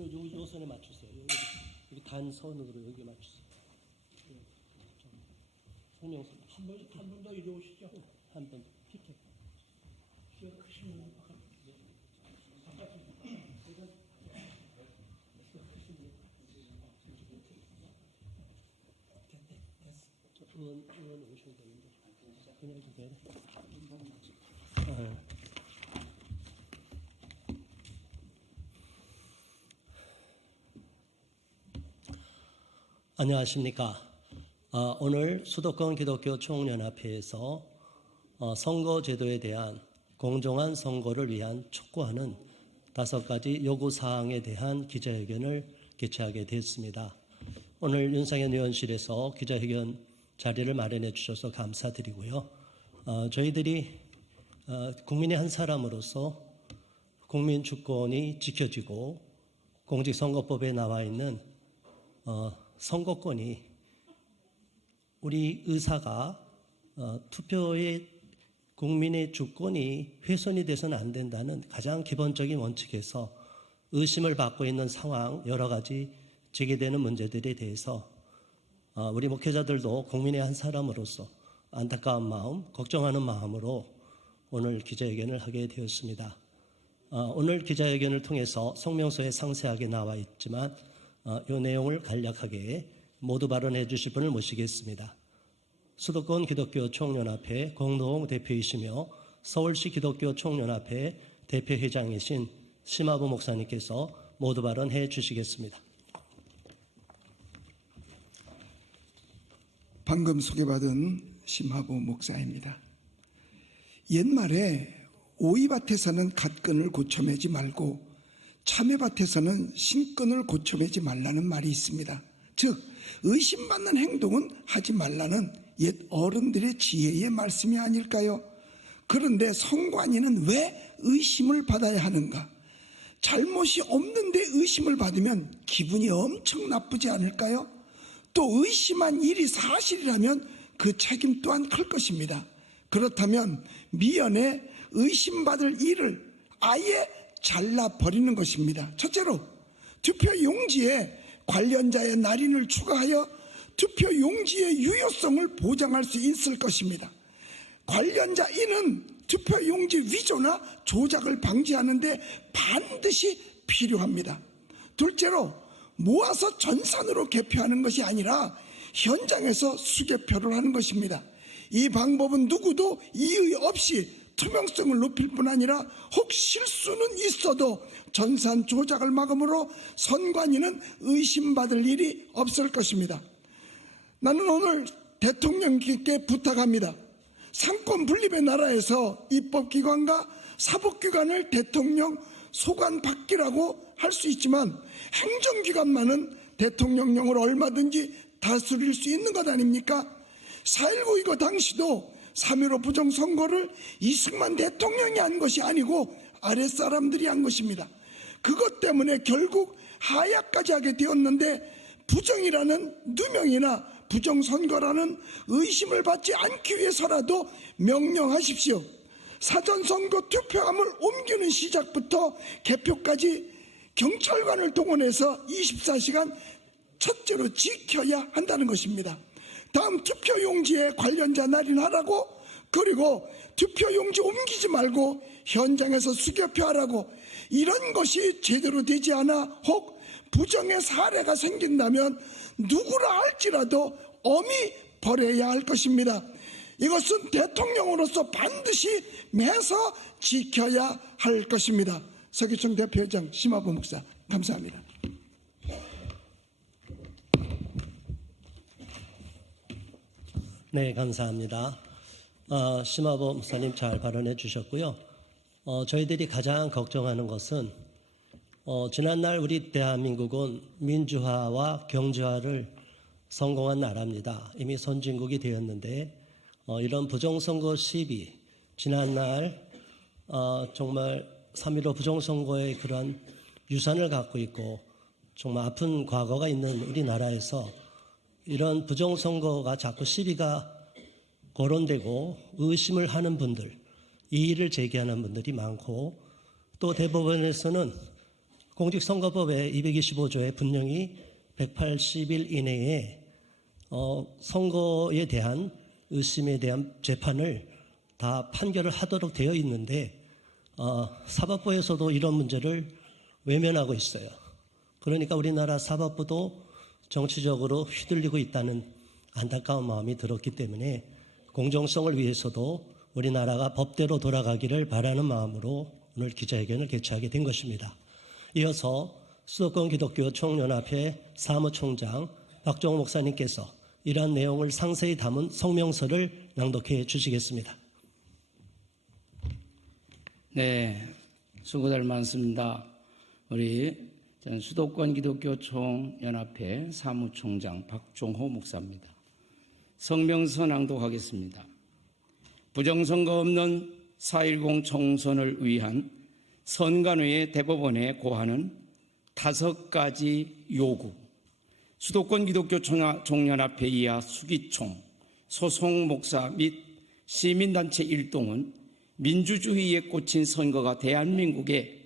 요 선에 맞추세요. 여기 단선으로 여기 맞추세요. 성명서 한 번 더 이리 오시죠. 한 번 더. 피켓. 기가 크신 분 의원 오셔도 되는데 그냥 해도 돼. 안녕하십니까. 오늘 수도권 기독교 총연합회에서 선거제도에 대한 공정한 선거를 위한 촉구하는 5가지 요구사항에 대한 기자회견을 개최하게 됐습니다. 오늘 윤상현 의원실에서 기자회견 자리를 마련해 주셔서 감사드리고요. 저희들이 국민의 한 사람으로서 국민 주권이 지켜지고 공직선거법에 나와 있는 선거권이 우리 의사가 투표의 국민의 주권이 훼손이 돼서는 안 된다는 가장 기본적인 원칙에서 의심을 받고 있는 상황, 여러 가지 제기되는 문제들에 대해서 우리 목회자들도 국민의 한 사람으로서 안타까운 마음, 걱정하는 마음으로 오늘 기자회견을 하게 되었습니다. 오늘 기자회견을 통해서 성명서에 상세하게 나와 있지만 이 내용을 간략하게 모두 발언해 주실 분을 모시겠습니다. 수도권 기독교 총연합회 공동 대표이시며 서울시 기독교 총연합회 대표회장이신 심화보 목사님께서 모두 발언해 주시겠습니다. 방금 소개받은 심화보 목사입니다. 옛말에 오이밭에서는 갓끈을 고쳐매지 말고 참외밭에서는 신끈을 고쳐매지 말라는 말이 있습니다. 즉 의심받는 행동은 하지 말라는 옛 어른들의 지혜의 말씀이 아닐까요? 그런데 선관위는 왜 의심을 받아야 하는가? 잘못이 없는데 의심을 받으면 기분이 엄청 나쁘지 않을까요? 또 의심한 일이 사실이라면 그 책임 또한 클 것입니다. 그렇다면 미연에 의심받을 일을 아예 잘라버리는 것입니다. 첫째로 투표용지에 관련자의 날인을 추가하여 투표용지의 유효성을 보장할 수 있을 것입니다. 관련자 인은 투표용지 위조나 조작을 방지하는 데 반드시 필요합니다. 둘째로 모아서 전산으로 개표하는 것이 아니라 현장에서 수개표를 하는 것입니다. 이 방법은 누구도 이의 없이 투명성을 높일 뿐 아니라 혹 실수는 있어도 전산 조작을 막음으로 선관위는 의심받을 일이 없을 것입니다. 나는 오늘 대통령께 부탁합니다. 상권 분립의 나라에서 입법기관과 사법기관을 대통령 소관 받기라고 할 수 있지만 행정기관만은 대통령령으로 얼마든지 다스릴 수 있는 것 아닙니까? 4.19 이거 당시도 3.15 부정선거를 이승만 대통령이 한 것이 아니고 아랫사람들이 한 것입니다. 그것 때문에 결국 하야까지 하게 되었는데 부정이라는 누명이나 부정선거라는 의심을 받지 않기 위해서라도 명령하십시오. 사전선거 투표함을 옮기는 시작부터 개표까지 경찰관을 동원해서 24시간 첫째로 지켜야 한다는 것입니다. 다음 투표용지에 관련자 날인하라고, 그리고 투표용지 옮기지 말고 현장에서 수개표하라고. 이런 것이 제대로 되지 않아 혹 부정의 사례가 생긴다면 누구라 할지라도 엄히 벌해야 할 것입니다. 이것은 대통령으로서 반드시 매서 지켜야 할 것입니다. 서기청 대표회장 심화보 목사 감사합니다. 네, 감사합니다. 심화보 목사님 잘 발언해 주셨고요. 저희들이 가장 걱정하는 것은 지난날 우리 대한민국은 민주화와 경제화를 성공한 나라입니다. 이미 선진국이 되었는데 이런 부정선거 시비, 지난날 정말 3.15 부정선거의 그런 유산을 갖고 있고 정말 아픈 과거가 있는 우리나라에서 이런 부정선거가 자꾸 시비가 거론되고 의심을 하는 분들, 이의를 제기하는 분들이 많고 또 대법원에서는 공직선거법의 225조에 분명히 180일 이내에 선거에 대한 의심에 대한 재판을 다 판결을 하도록 되어 있는데 사법부에서도 이런 문제를 외면하고 있어요. 그러니까 우리나라 사법부도 정치적으로 휘둘리고 있다는 안타까운 마음이 들었기 때문에 공정성을 위해서도 우리나라가 법대로 돌아가기를 바라는 마음으로 오늘 기자회견을 개최하게 된 것입니다. 이어서 수도권 기독교 총연합회 사무총장 박종호 목사님께서 이러한 내용을 상세히 담은 성명서를 낭독해 주시겠습니다. 네, 수고들 많습니다. 우리 전 수도권 기독교 총연합회 사무총장 박종호 목사입니다. 성명서 낭독하겠습니다. 부정선거 없는 4.10 총선을 위한 선관위의 대법원에 고하는 5가지 요구, 수도권 기독교 총연합회 이하 수기총, 소속 목사 및 시민단체 일동은 민주주의에 꽂힌 선거가 대한민국의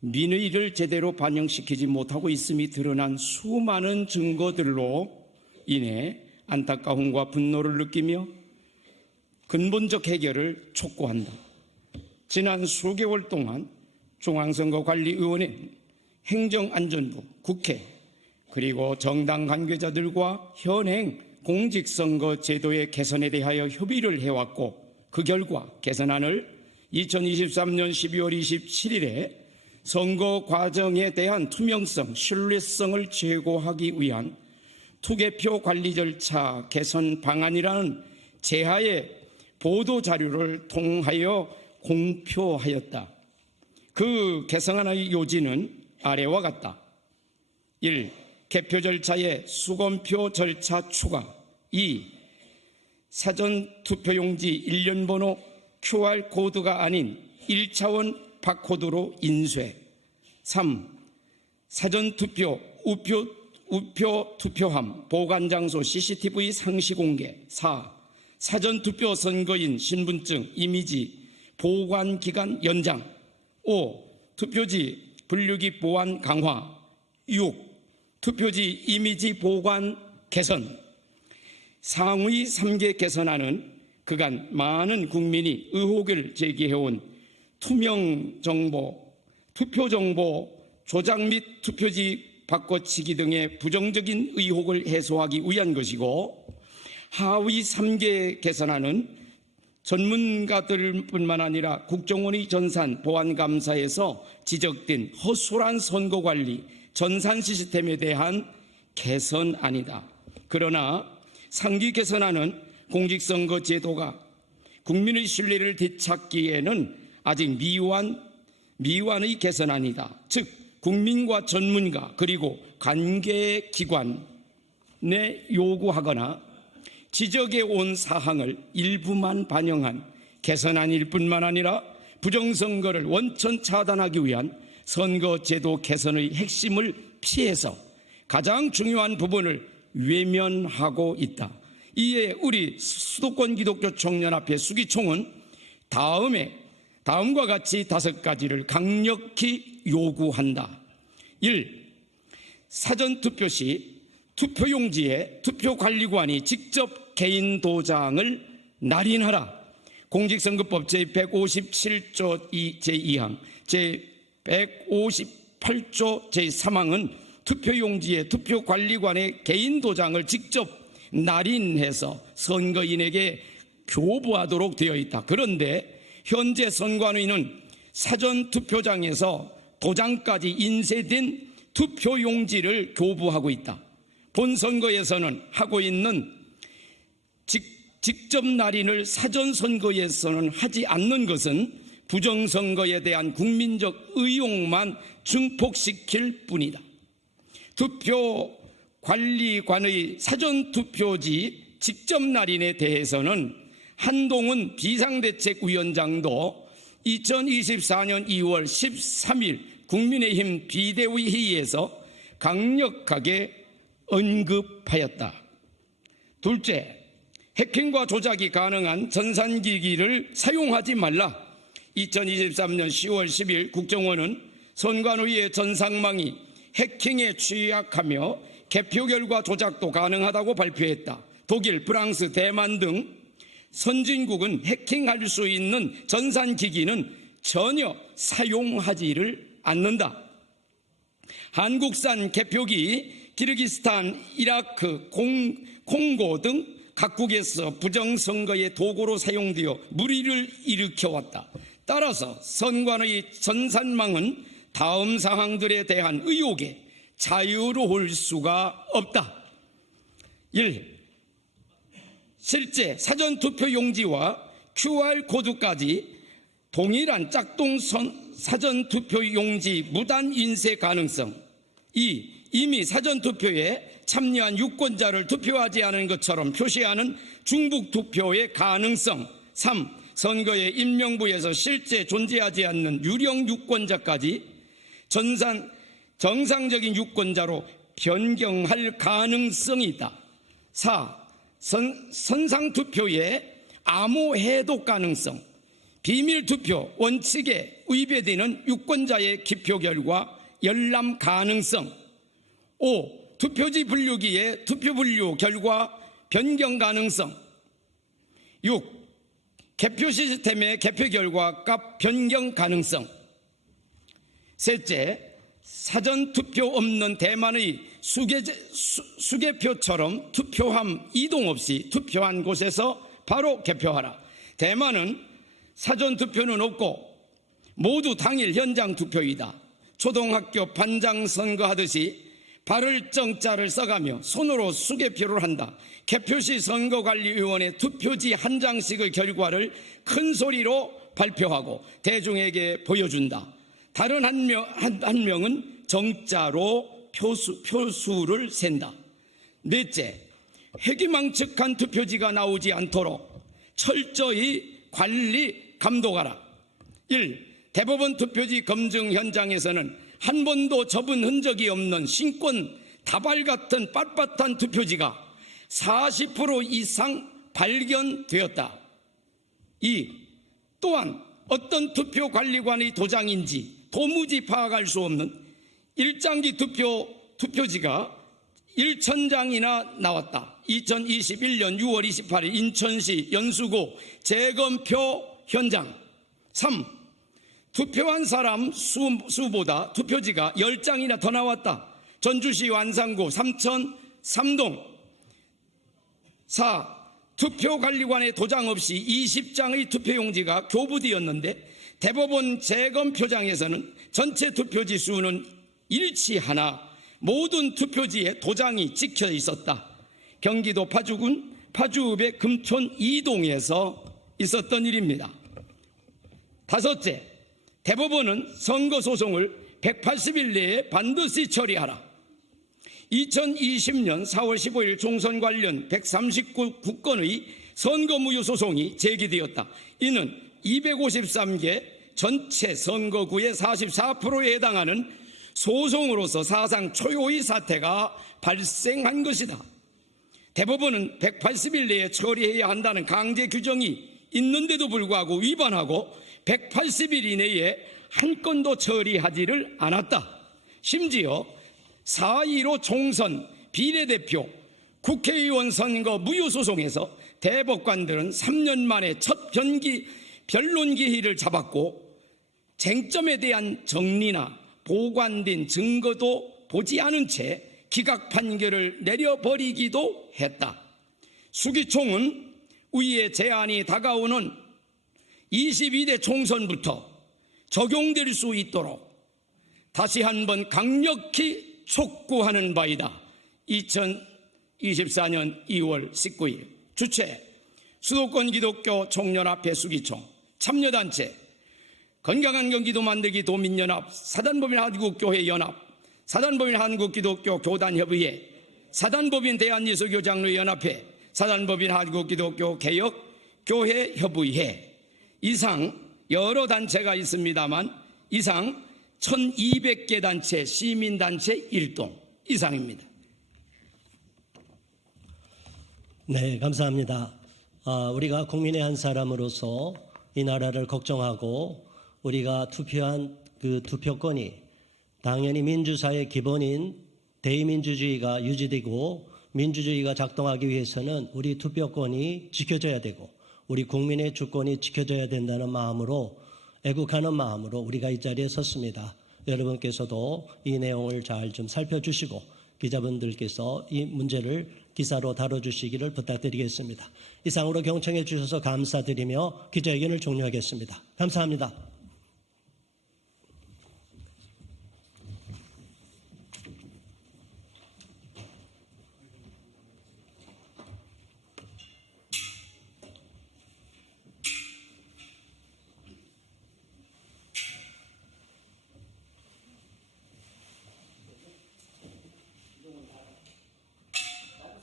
민의를 제대로 반영시키지 못하고 있음이 드러난 수많은 증거들로 인해 안타까움과 분노를 느끼며 근본적 해결을 촉구한다. 지난 수개월 동안 중앙선거관리위원회, 행정안전부, 국회, 그리고 정당 관계자들과 현행 공직선거 제도의 개선에 대하여 협의를 해왔고, 그 결과 개선안을 2023년 12월 27일에 선거 과정에 대한 투명성, 신뢰성을 제고하기 위한 투개표 관리 절차 개선 방안이라는 제하의 보도 자료를 통하여 공표하였다. 그 개선안의 요지는 아래와 같다. 1. 개표 절차의 수검표 절차 추가. 2. 사전투표용지 일련번호 QR코드가 아닌 1차원 바코드로 인쇄. 3. 사전투표 우표 투표함 보관장소 CCTV 상시 공개. 4. 사전투표 선거인 신분증 이미지 보관기간 연장. 5. 투표지 분류기 보안 강화. 6. 투표지 이미지 보관 개선. 상위 3개 개선안은 그간 많은 국민이 의혹을 제기해온 투명 정보, 투표 정보 조작 및 투표지 바꿔치기 등의 부정적인 의혹을 해소하기 위한 것이고, 하위 3개 개선안은 전문가들뿐만 아니라 국정원의 전산 보안감사에서 지적된 허술한 선거관리, 전산 시스템에 대한 개선안이다. 그러나 상기 개선안은 공직선거 제도가 국민의 신뢰를 되찾기에는 아직 미완의 개선안이다. 즉 국민과 전문가 그리고 관계기관에 요구하거나 지적해 온 사항을 일부만 반영한 개선안일 뿐만 아니라 부정선거를 원천 차단하기 위한 선거제도 개선의 핵심을 피해서 가장 중요한 부분을 외면하고 있다. 이에 우리 수도권 기독교 총연합회 수기총은 다음과 같이 5가지를 강력히 요구한다. 1. 사전투표 시 투표용지에 투표관리관이 직접 개인 도장을 날인하라. 공직선거법 제157조 제2항, 제158조 제3항은 투표용지에 투표관리관의 개인 도장을 직접 날인해서 선거인에게 교부하도록 되어 있다. 그런데 현재 선관위는 사전투표장에서 도장까지 인쇄된 투표용지를 교부하고 있다. 본선거에서는 하고 있는 직접 날인을 사전선거에서는 하지 않는 것은 부정선거에 대한 국민적 의혹만 증폭시킬 뿐이다. 투표관리관의 사전투표지 직접 날인에 대해서는 한동훈 비상대책위원장도 2024년 2월 13일 국민의힘 비대위 회의에서 강력하게 언급하였다. 둘째, 해킹과 조작이 가능한 전산기기를 사용하지 말라. 2023년 10월 10일 국정원은 선관위의 전상망이 해킹에 취약하며 개표 결과 조작도 가능하다고 발표했다. 독일, 프랑스, 대만 등 선진국은 해킹할 수 있는 전산기기는 전혀 사용하지를 않는다. 한국산 개표기 키르기스탄, 이라크, 콩고 등 각국에서 부정선거의 도구로 사용되어 물의를 일으켜왔다. 따라서 선관의 전산망은 다음 사항들에 대한 의혹에 자유로울 수가 없다. 1. 실제 사전투표 용지와 QR코드까지 동일한 짝퉁 사전투표 용지 무단 인쇄 가능성. 2. 이미 사전투표에 참여한 유권자를 투표하지 않은 것처럼 표시하는 중복투표의 가능성. 3. 선거에 임명부에서 실제 존재하지 않는 유령 유권자까지 정상적인 유권자로 변경할 가능성이 있다. 4. 선상투표의 암호 해독 가능성. 비밀투표 원칙에 위배되는 유권자의 기표 결과 열람 가능성. 5. 투표지 분류기의 투표 분류 결과 변경 가능성. 6. 개표 시스템의 개표 결과 값 변경 가능성. 셋째, 사전투표 없는 대만의 수개표처럼 투표함 이동 없이 투표한 곳에서 바로 개표하라. 대만은 사전투표는 없고 모두 당일 현장 투표이다. 초등학교 반장 선거하듯이 발을 정자를 써가며 손으로 수개표를 한다. 개표시 선거관리위원회 투표지 한 장씩의 결과를 큰 소리로 발표하고 대중에게 보여준다. 다른 한 명은 정자로 표수를 센다. 넷째, 회기망측한 투표지가 나오지 않도록 철저히 관리 감독하라. 1. 대법원 투표지 검증 현장에서는 한 번도 접은 흔적이 없는 신권 다발 같은 빳빳한 투표지가 40% 이상 발견되었다. 2. 또한 어떤 투표관리관의 도장인지 도무지 파악할 수 없는 일장기 투표지가 1,000장이나 나왔다. 2021년 6월 28일 인천시 연수구 재검표 현장. 3. 투표한 사람 수보다 투표지가 10장이나 더 나왔다. 전주시 완산구 삼천 3동. 4. 투표관리관의 도장 없이 20장의 투표용지가 교부되었는데 대법원 재검표장에서는 전체 투표지 수는 일치하나 모든 투표지에 도장이 찍혀 있었다. 경기도 파주군 파주읍의 금촌 2동에서 있었던 일입니다. 다섯째, 대법원은 선거소송을 180일 내에 반드시 처리하라. 2020년 4월 15일 총선 관련 139건의 선거무효 소송이 제기되었다. 이는 253개 전체 선거구의 44%에 해당하는 소송으로서 사상 초유의 사태가 발생한 것이다. 대법원은 180일 내에 처리해야 한다는 강제 규정이 있는데도 불구하고 위반하고 180일 이내에 한 건도 처리하지를 않았다. 심지어 4.15 총선 비례대표 국회의원 선거 무효소송에서 대법관들은 3년 만에 첫 변론 기일을 잡았고 쟁점에 대한 정리나 보관된 증거도 보지 않은 채 기각 판결을 내려버리기도 했다. 수기총은 위의 제안이 다가오는 22대 총선부터 적용될 수 있도록 다시 한번 강력히 촉구하는 바이다. 2024년 2월 19일 주최 수도권 기독교 총연합회 수기총, 참여단체 건강한 경기도 만들기 도민연합, 사단법인 한국교회 연합, 사단법인 한국기독교 교단협의회, 사단법인 대한예수교 장로연합회, 사단법인 한국기독교 개혁교회협의회 이상 여러 단체가 있습니다만 이상 1200개 단체, 시민단체 1동 이상입니다. 네, 감사합니다. 우리가 국민의 한 사람으로서 이 나라를 걱정하고 우리가 투표한 그 투표권이 당연히 민주사의 기본인 대의민주주의가 유지되고 민주주의가 작동하기 위해서는 우리 투표권이 지켜져야 되고 우리 국민의 주권이 지켜져야 된다는 마음으로 애국하는 마음으로 우리가 이 자리에 섰습니다. 여러분께서도 이 내용을 잘 좀 살펴주시고 기자분들께서 이 문제를 기사로 다뤄주시기를 부탁드리겠습니다. 이상으로 경청해 주셔서 감사드리며 기자회견을 종료하겠습니다. 감사합니다.